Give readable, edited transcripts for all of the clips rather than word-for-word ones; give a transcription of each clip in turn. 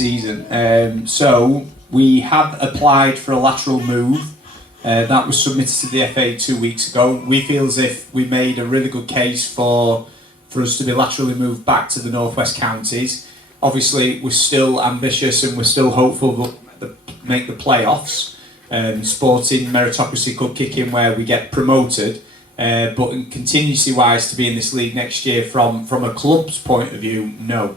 season. So we have applied for a lateral move. That was submitted to the FA 2 weeks ago. We feel as if we made a really good case for us to be laterally moved back to the Northwest Counties. Obviously, we're still ambitious and we're still hopeful to make the playoffs. Sporting meritocracy could kick in where we get promoted. But contingency wise to be in this league next year from a club's point of view, no.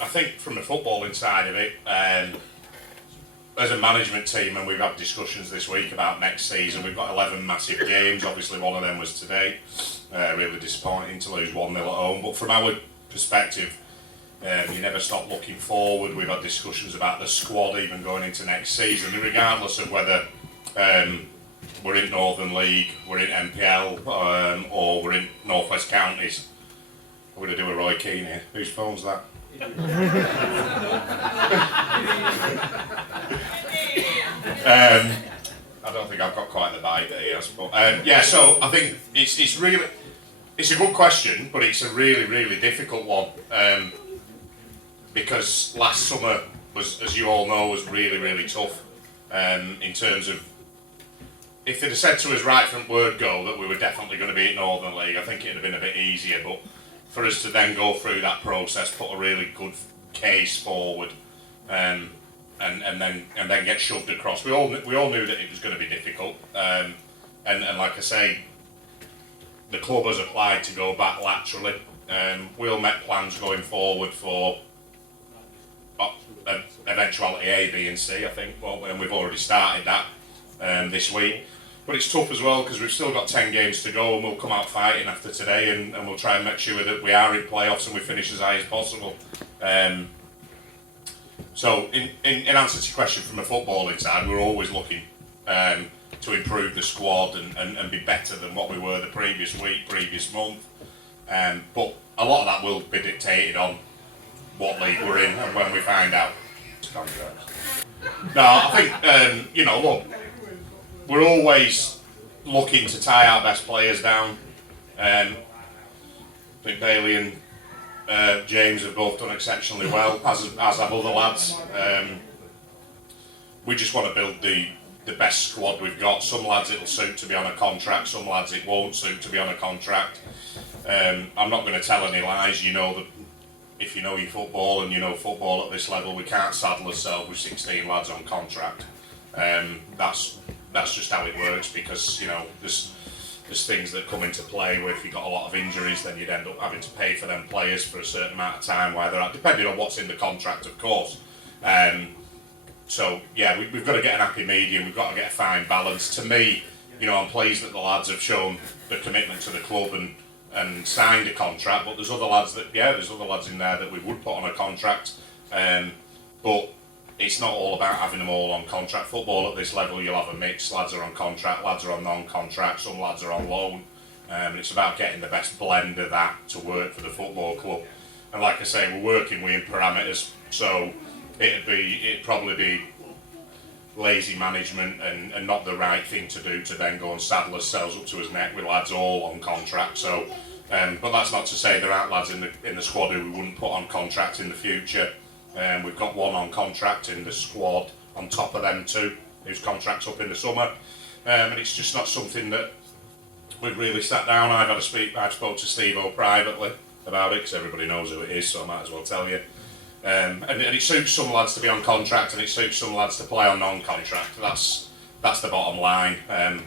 I think from the footballing side of it, as a management team, and we've had discussions this week about next season, we've got 11 massive games. Obviously one of them was today. Really disappointing to lose 1-0 at home, but from our perspective, you never stop looking forward. We've had discussions about the squad even going into next season, and regardless of whether we're in Northern League, we're in NPL, or we're in Northwest Counties. I'm going to do a Roy Keane here. Whose phone's that? I don't think I've got quite the vibe there, yes, but yeah. So I think it's a good question, but it's a really difficult one, because last summer was, as you all know, was really tough, in terms of, if they'd have said to us right from word go that we were definitely going to be at Northern League, I think it'd have been a bit easier. But for us to then go through that process, put a really good case forward, and then get shoved across. We all knew that it was going to be difficult, and like I say, the club has applied to go back laterally. We'll make plans going forward for eventuality A, B, and C. I think, well, and we've already started that this week. But it's tough as well because we've still got 10 games to go, and we'll come out fighting after today, and we'll try and make sure that we are in playoffs and we finish as high as possible. So in answer to your question, from a footballing side, we're always looking to improve the squad and be better than what we were the previous week, previous month. But a lot of that will be dictated on what league we're in and when we find out. No, I think, look, we're always looking to tie our best players down. I think Bailey and James have both done exceptionally well, as have other lads. We just want to build the best squad we've got. Some lads it'll suit to be on a contract, some lads it won't suit to be on a contract. I'm not going to tell any lies. You know that if you know your football and you know football at this level, we can't saddle ourselves with 16 lads on contract. That's just how it works, because there's things that come into play where if you've got a lot of injuries, then you'd end up having to pay for them players for a certain amount of time while they're out, depending on what's in the contract, of course. So yeah, we've got to get an happy medium. We've got to get a fine balance. To me, I'm pleased that the lads have shown the commitment to the club and signed a contract. But there's other lads in there that we would put on a contract. But it's not all about having them all on contract. Football at this level, you'll have a mix. Lads are on contract, lads are on non-contract, some lads are on loan. It's about getting the best blend of that to work for the football club. And like I say, we're working within parameters, so it'd probably be lazy management and not the right thing to do to then go and saddle ourselves up to his neck with lads all on contract. So, but that's not to say there aren't lads in the squad who we wouldn't put on contract in the future. We've got one on contract in the squad on top of them two, whose contract's up in the summer, and it's just not something that we've really sat down. I've spoke to Steve-O privately about it, because everybody knows who it is, so I might as well tell you. And it suits some lads to be on contract, and it suits some lads to play on non-contract. That's the bottom line.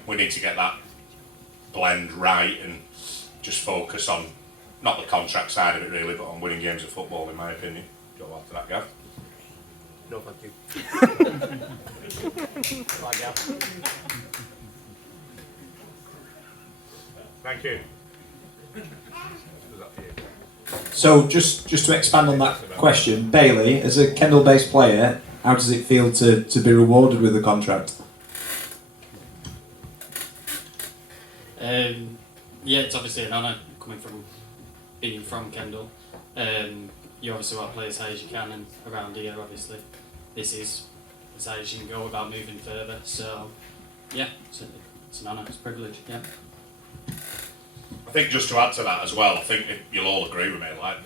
We need to get that blend right and just focus on not the contract side of it really, but on winning games of football, in my opinion. Go after that, Gav. No, thank you. Bye, Gav. Thank you. So just to expand on that question, Bailey, as a Kendal-based player, how does it feel to be rewarded with a contract? Yeah, it's obviously an honour being from Kendal. You obviously want to play as high as you can, and around here, obviously, this is as high as you can go without moving further. So, yeah, it's an honour, it's a privilege, yeah. I think just to add to that as well, I think you'll all agree with me. Like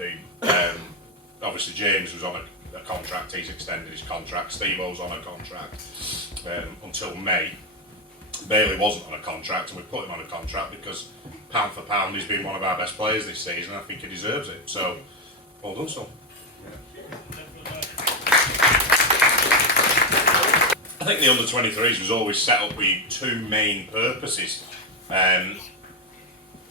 obviously James was on a contract. He's extended his contract. Steve-O's on a contract until May. Bailey wasn't on a contract, and we put him on a contract because pound for pound he's been one of our best players this season. I think he deserves it. So, well done, son. I think the under-23s was always set up with two main purposes.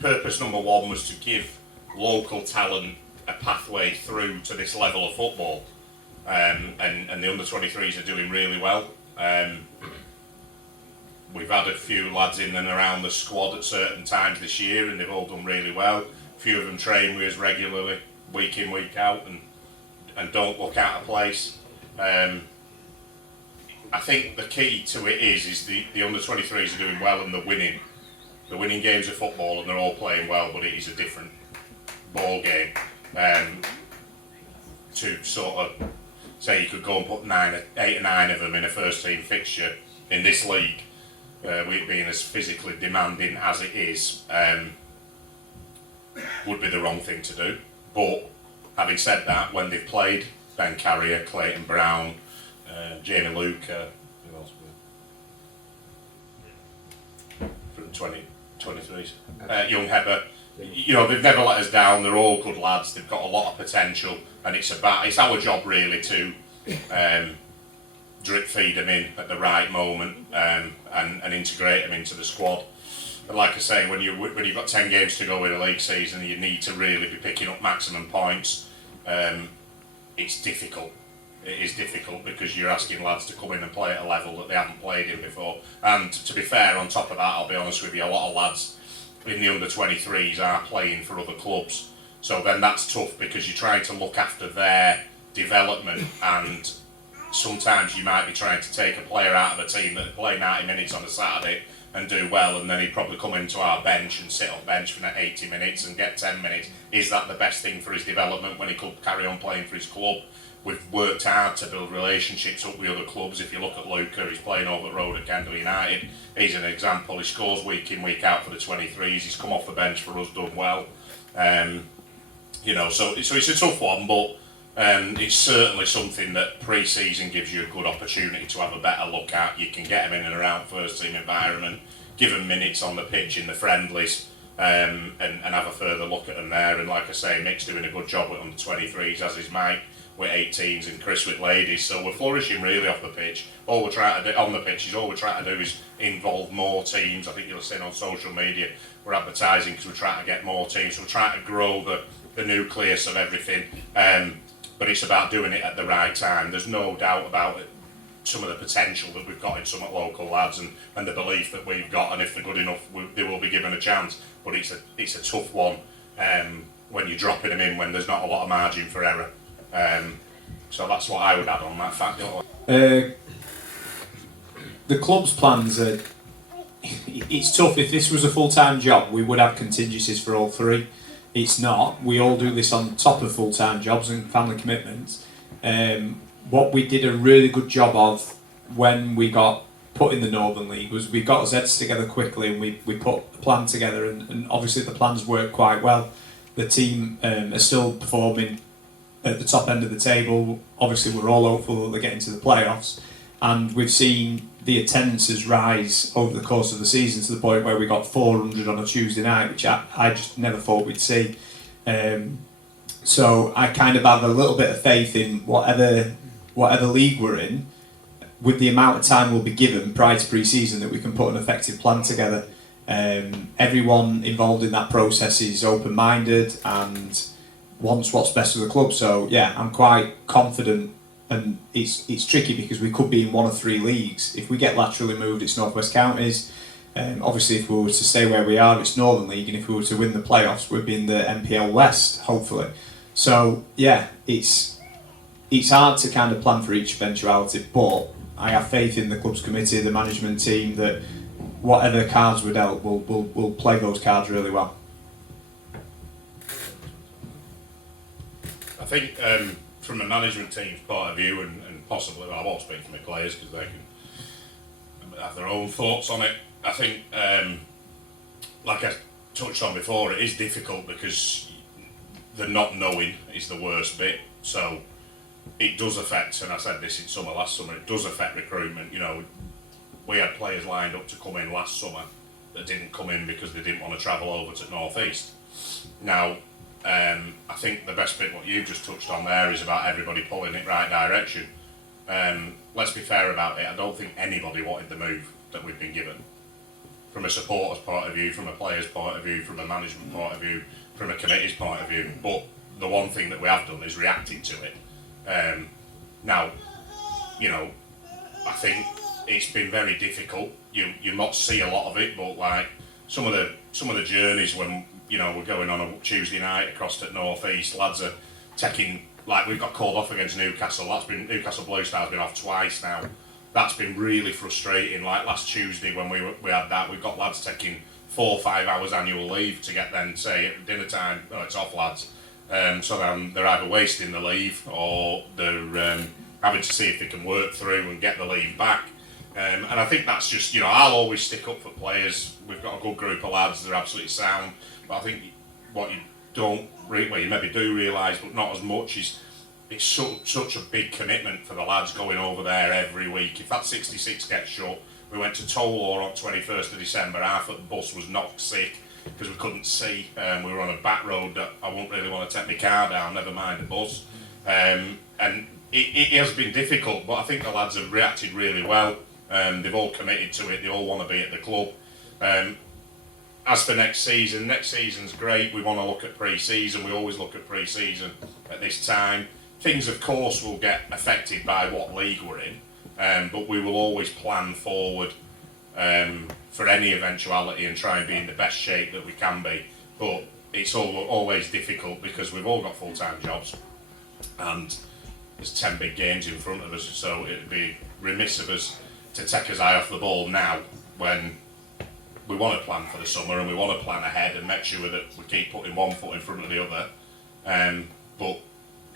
Purpose number one was to give local talent a pathway through to this level of football, and the under-23s are doing really well. We've had a few lads in and around the squad at certain times this year, and they've all done really well. A few of them train with us regularly, week in, week out, and don't look out of place. I think the key to it is the under-23s are doing well and they're winning. They're winning games of football and they're all playing well, but it is a different ball game. To sort of say you could go and put 8 or 9 of them in a first team fixture in this league, we being as physically demanding as it is, would be the wrong thing to do. But having said that, when they've played Ben Carrier, Clayton Brown, Jamie Luca, who else were from 23s, Young Heber, you know, they've never let us down. They're all good lads. They've got a lot of potential, and it's our job really to drip feed them in at the right moment and integrate them into the squad. But like I say, when you've got 10 games to go in a league season, you need to really be picking up maximum points. It's difficult. It is difficult because you're asking lads to come in and play at a level that they haven't played in before. And to be fair, on top of that, I'll be honest with you, a lot of lads in the under-23s are playing for other clubs. So then that's tough because you're trying to look after their development, and sometimes you might be trying to take a player out of a team that play 90 minutes on a Saturday and do well, and then he'd probably come into our bench and sit on bench for 80 minutes and get 10 minutes. Is that the best thing for his development when he could carry on playing for his club? We've worked hard to build relationships up with other clubs. If you look at Luca, he's playing over at Road at Kendal United. He's an example. He scores week in, week out for the 23s. He's come off the bench for us, done well. You know, so it's a tough one, but it's certainly something that pre-season gives you a good opportunity to have a better look at. You can get them in and around first team environment, give them minutes on the pitch in the friendlies, and have a further look at them there. And like I say, Mick's doing a good job with under 23s, as is Mike with 18s and Chris with ladies. So we're flourishing really off the pitch. All we're trying to do on the pitch is do is involve more teams. I think you'll have seen on social media we're advertising because we're trying to get more teams. So we're trying to grow the nucleus of everything. But it's about doing it at the right time. There's no doubt about it, some of the potential that we've got in some local lads and the belief that we've got, and if they're good enough, they will be given a chance. But it's a tough one when you're dropping them in when there's not a lot of margin for error. So that's what I would add on that fact. The club's plans are. It's tough. If this was a full-time job, we would have contingencies for all three. It's not. We all do this on top of full-time jobs and family commitments. What we did a really good job of when we got put in the Northern League was we got our heads together quickly and we put a plan together, and obviously the plans worked quite well. The team are still performing at the top end of the table. Obviously we're all hopeful that they're getting to the playoffs, and we've seen the attendances rise over the course of the season to the point where we got 400 on a Tuesday night, which I just never thought we'd see. So I kind of have a little bit of faith in whatever league we're in, with the amount of time we'll be given prior to pre-season, that we can put an effective plan together. Everyone involved in that process is open-minded and wants what's best for the club. So yeah, I'm quite confident, and it's tricky because we could be in one of three leagues. If we get laterally moved, it's North West Counties. Obviously, if we were to stay where we are, it's Northern League, and if we were to win the playoffs, we'd be in the NPL West, hopefully. So yeah, it's hard to kind of plan for each eventuality, but I have faith in the club's committee, the management team, that whatever cards we're dealt, we'll play those cards really well. I think from the management team's point of view, and possibly, well, I won't speak for my players because they can have their own thoughts on it. I think, like I touched on before, it is difficult because the not knowing is the worst bit. So it does affect, and I said this in summer last summer, it does affect recruitment. You know, we had players lined up to come in last summer that didn't come in because they didn't want to travel over to North East. Now, I think the best bit what you've just touched on there is about everybody pulling it right direction. Let's be fair about it, I don't think anybody wanted the move that we've been given. From a supporter's point of view, from a player's point of view, from a management point of view, from a committee's point of view. But the one thing that we have done is reacting to it. Now, you know, I think it's been very difficult. You not see a lot of it, but like some of the journeys when, you know, we're going on a Tuesday night across to North East, lads are taking, like, we've got called off against Newcastle. That's been, Newcastle Blue Star's been off twice now. That's been really frustrating. Like last Tuesday when we had that, we've got lads taking 4 or 5 hours annual leave to get then say at dinner time, oh, it's off, lads. So then they're either wasting the leave or they're having to see if they can work through and get the leave back. And I think that's just, you know, I'll always stick up for players. We've got a good group of lads, they're absolutely sound. But I think what you don't, well, you maybe do realise, but not as much, is it's such a big commitment for the lads going over there every week. If that 66 gets shut, we went to Tollor on 21st of December, half of the bus was knocked sick because we couldn't see. We were on a back road that I wouldn't really want to take my car down, never mind the bus. And it has been difficult, but I think the lads have reacted really well. They've all committed to it, they all want to be at the club. As for next season's great. We want to look at pre-season, we always look at pre-season at this time. Things, of course, will get affected by what league we're in, but we will always plan forward for any eventuality and try and be in the best shape that we can be. But it's always difficult because we've all got full-time jobs and there's 10 big games in front of us, so it'd be remiss of us to take his eye off the ball now when we want to plan for the summer and we want to plan ahead and make sure that we keep putting one foot in front of the other. But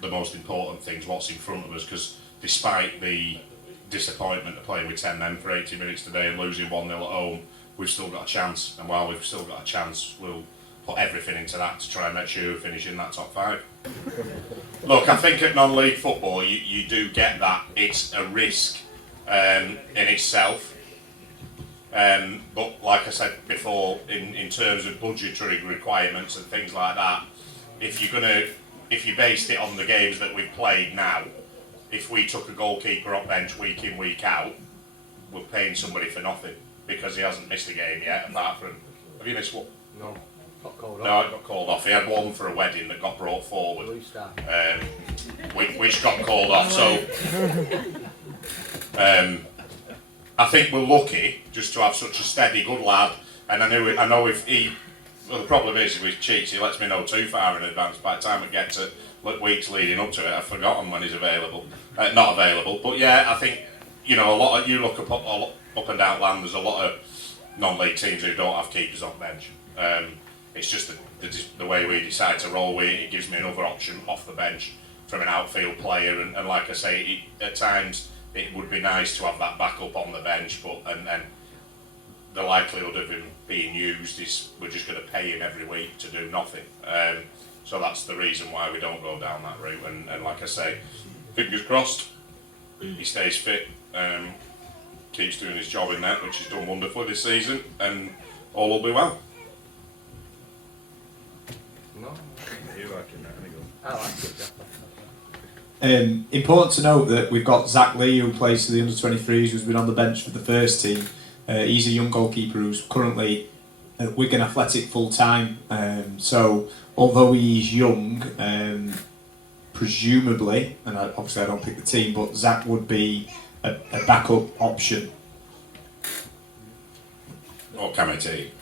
the most important thing is what's in front of us, because despite the disappointment of playing with 10 men for 80 minutes today and losing 1-0 at home, we've still got a chance. And while we've still got a chance, we'll put everything into that to try and make sure we finish in that top 5. Look, I think at non-league football you do get that. It's a risk in itself. But like I said before, in terms of budgetary requirements and things like that, if you based it on the games that we've played now, if we took a goalkeeper off bench week in, week out, we're paying somebody for nothing because he hasn't missed a game yet, apart from... Have you missed one? No, got called off. No, I got called off. He had one for a wedding that got brought forward, Blue Star. which got called off. So I think we're lucky just to have such a steady, good lad. And I know if he... Well, the problem is if he cheats, he lets me know too far in advance. By the time we get to weeks leading up to it, I've forgotten when he's available. Not available. But yeah, I think, you know, you look up and down land, there's a lot of non-league teams who don't have keepers on bench. It's just the way we decide to roll with it. It gives me another option off the bench from an outfield player. And like I say, at times it would be nice to have that backup on the bench, but and the likelihood of him being used is we're just going to pay him every week to do nothing. So that's the reason why we don't go down that route. And like I say, fingers crossed, he stays fit, keeps doing his job in that, which he's done wonderfully this season, and all will be well. No, You liking that, Anigo? I like it, yeah. Important to note that we've got Zach Lee, who plays for the under-23s, who's been on the bench for the first team. He's a young goalkeeper who's currently at Wigan Athletic full-time. So although he's young, presumably, and obviously I don't pick the team, but Zach would be a backup option. Or committee.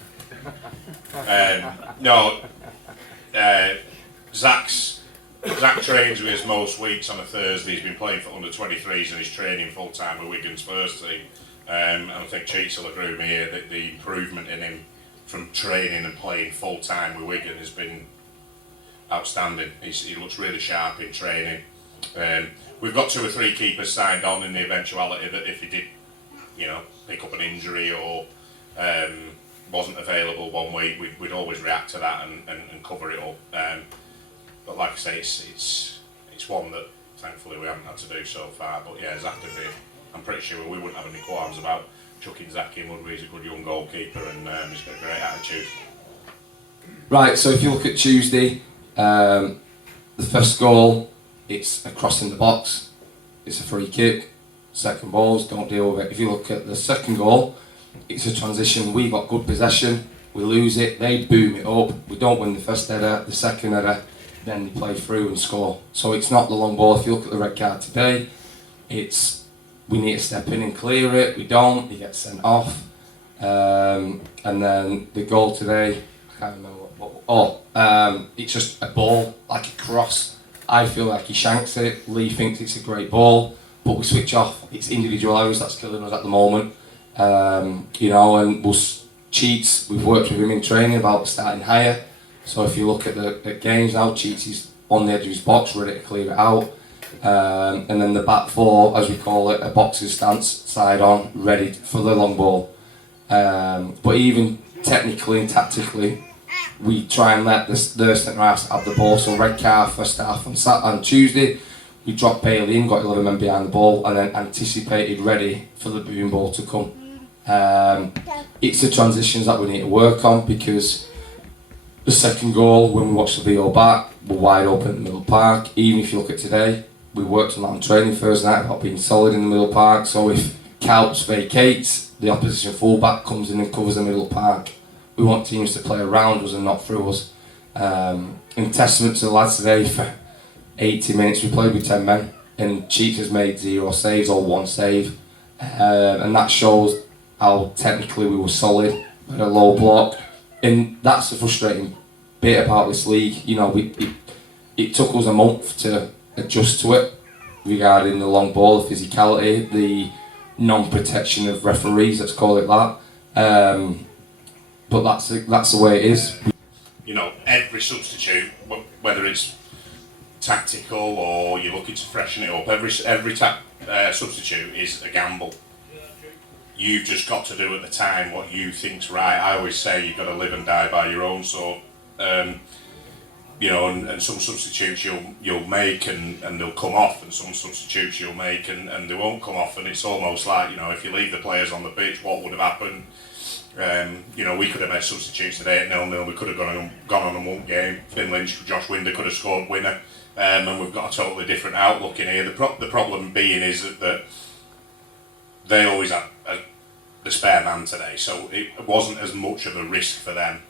No, Zach trains with us most weeks on a Thursday. He's been playing for under-23s and he's training full-time with Wigan's first team. And I think Cheats will agree with me here that the improvement in him from training and playing full-time with Wigan has been outstanding. He looks really sharp in training. We've got 2 or 3 keepers signed on in the eventuality that if he did, you know, pick up an injury or wasn't available one week, we'd always react to that and cover it up. But like I say, it's one that thankfully we haven't had to do so far. But yeah, Zach would be, I'm pretty sure we wouldn't have any qualms about chucking Zach in, would we? He's a good young goalkeeper and he's got a great attitude. Right, so if you look at Tuesday, the first goal, it's a cross in the box, it's a free kick. Second balls, don't deal with it. If you look at the second goal, it's a transition. We got good possession, we lose it, they boom it up, we don't win the first header, the second header, then they play through and score. So it's not the long ball. If you look at the red card today, it's we need to step in and clear it, we don't, he gets sent off. And then the goal today, I can't remember it's just a ball, like a cross. I feel like he shanks it, Lee thinks it's a great ball, but we switch off. It's individual errors that's killing us at the moment. You know, and Cheats, we've worked with him in training about starting higher. So if you look at the games now, Cheats is on the edge of his box, ready to clear it out. And then the back four, as we call it, a boxing stance, side on, ready for the long ball. But even technically and tactically, we try and let the centre halves have the ball. So red card first half on Tuesday, we dropped Bailey in, got 11 men behind the ball, and then anticipated ready for the boom ball to come. It's the transitions that we need to work on, because the second goal, when we watch the VO back, we're wide open in the middle park. Even if you look at today, we worked on that in training Thursday night about being solid in the middle park. So if Couch vacates, the opposition fullback comes in and covers the middle park. We want teams to play around us and not through us. In testament to the lads today, for 80 minutes we played with 10 men, and Cheats has made 0 saves or 1 save, and that shows how technically we were solid. We had a low block, and that's the frustrating bit about this league. You know, it took us a month to adjust to it regarding the long ball, the physicality, the non-protection of referees, let's call it that. But that's the way it is. You know, every substitute, whether it's tactical or you're looking to freshen it up, every substitute is a gamble. You've just got to do at the time what you think's right. I always say you've got to live and die by your own sort. You know, and some substitutes you'll make and they'll come off, and some substitutes you'll make and they won't come off. And it's almost like, you know, if you leave the players on the pitch, what would have happened? You know, we could have made substitutes today at 0-0. We could have gone on and won game. Finn Lynch, Josh Winder could have scored winner, and we've got a totally different outlook in here. The problem being is that they always had the spare man today, so it wasn't as much of a risk for them.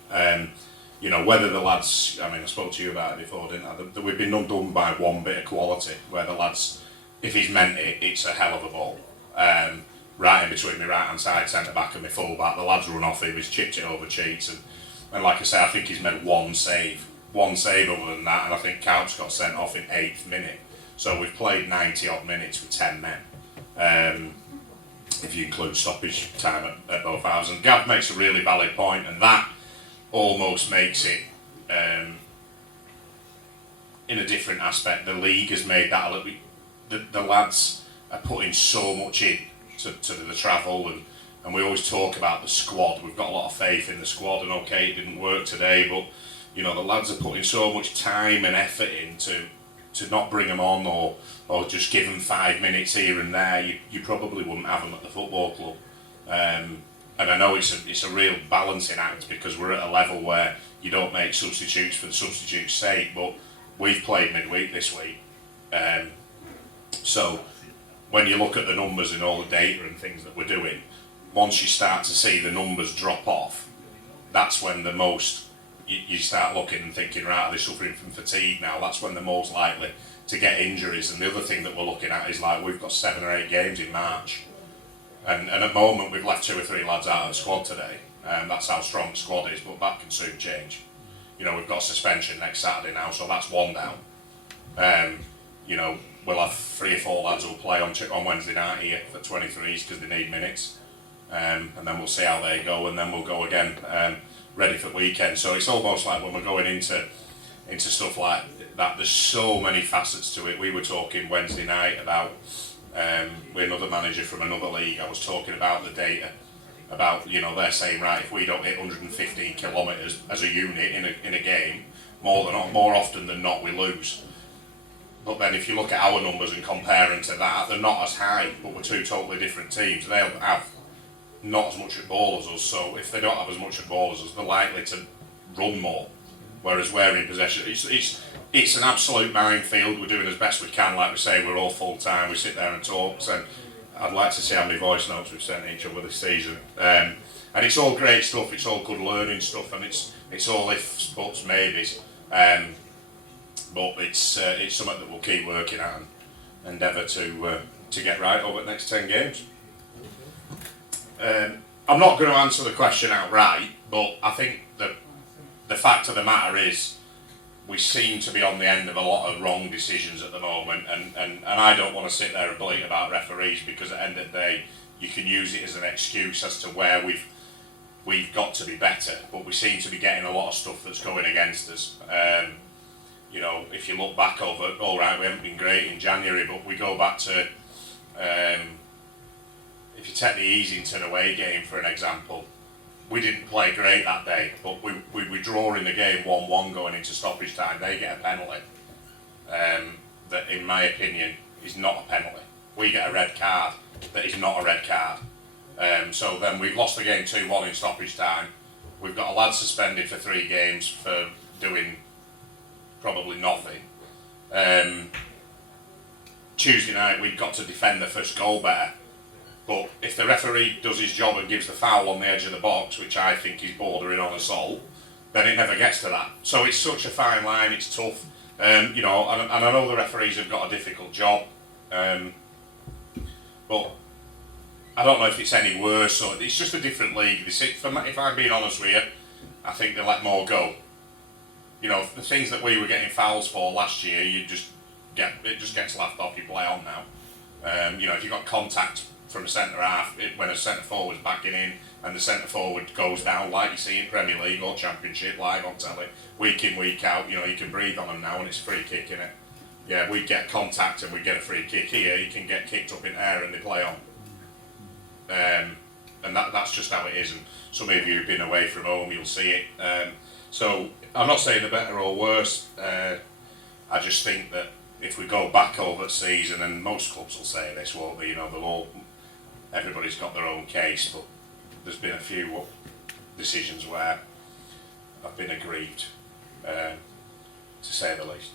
You know, whether the lads, I mean, I spoke to you about it before, didn't I? That we've been undone by one bit of quality, where the lads, if he's meant it, it's a hell of a ball. Right in between my right hand side centre back and my full back, the lads run off him, he's chipped it over Cheats, and like I say, I think he's made one save other than that, and I think Couch got sent off in 8th minute. So we've played 90 odd minutes with 10 men. If you include stoppage time at both halves. And Gav makes a really valid point, and that almost makes it, in a different aspect, the league has made that a little bit, the lads are putting so much in to the travel, and we always talk about the squad. We've got a lot of faith in the squad, and okay, it didn't work today, but you know, the lads are putting so much time and effort in to not bring them on or just give them 5 minutes here and there. You probably wouldn't have them at the football club. And I know it's a real balancing act, because we're at a level where you don't make substitutes for the substitute's sake, but we've played midweek this week. So when you look at the numbers and all the data and things that we're doing, once you start to see the numbers drop off, that's when the most, you start looking and thinking, right, are they suffering from fatigue now? That's when they're most likely to get injuries. And the other thing that we're looking at is, like, we've got 7 or 8 games in March. And at the moment, we've left 2 or 3 lads out of the squad today. That's how strong the squad is, but that can soon change. You know, we've got suspension next Saturday now, so that's 1 down. You know, we'll have 3 or 4 lads who'll play on Wednesday night here for 23s because they need minutes. And then we'll see how they go, and then we'll go again, ready for the weekend. So it's almost like when we're going into stuff like that, there's so many facets to it. We were talking Wednesday night about, with another manager from another league, I was talking about the data about, you know, they're saying, right, if we don't hit 115 kilometres as a unit in a game, more often than not we lose. But then if you look at our numbers and compare them to that, they're not as high, but we're two totally different teams. They'll have not as much at ball as us, so if they don't have as much at ball as us, they're likely to run more. Whereas we're in possession. It's an absolute minefield. We're doing as best we can. Like we say, we're all full time. We sit there and talk. So I'd like to see how many voice notes we've sent each other this season. And it's all great stuff. It's all good learning stuff, and it's all ifs, buts, maybes. But it's something that we'll keep working at and endeavour to get right over the next 10 games. I'm not going to answer the question outright, but I think the fact of the matter is we seem to be on the end of a lot of wrong decisions at the moment, and I don't want to sit there and bleat about referees, because at the end of the day you can use it as an excuse as to where we've got to be better, but we seem to be getting a lot of stuff that's going against us. You know, if you look back over, all right, we haven't been great in January, but we go back to, if you take the Easington away game for an example, we didn't play great that day, but we were drawing the game 1-1 going into stoppage time. They get a penalty that, in my opinion, is not a penalty. We get a red card that is not a red card. So then we've lost the game 2-1 in stoppage time. We've got a lad suspended for 3 games for doing probably nothing. Tuesday night we've got to defend the first goal better, but if the referee does his job and gives the foul on the edge of the box, which I think is bordering on assault, then it never gets to that. So it's such a fine line, it's tough. You know, and I know the referees have got a difficult job, but I don't know if it's any worse, or it's just a different league. If I'm being honest with you, I think they let more go. You know, the things that we were getting fouls for last year, it just gets laughed off. You play on now. You know, if you got contact from a centre half when a centre forward's backing in, and the centre forward goes down, like you see in Premier League or Championship, live on telly, week in, week out. You know, you can breathe on them now, and it's a free kick, innit? Yeah, we get contact and we get a free kick. Here, you can get kicked up in air and they play on. And that's just how it is. And some of you who've been away from home, you'll see it. So I'm not saying they're better or worse. I just think that if we go back over the season, and most clubs will say this, won't they? You know, everybody's got their own case, but there's been a few decisions where I've been aggrieved, to say the least.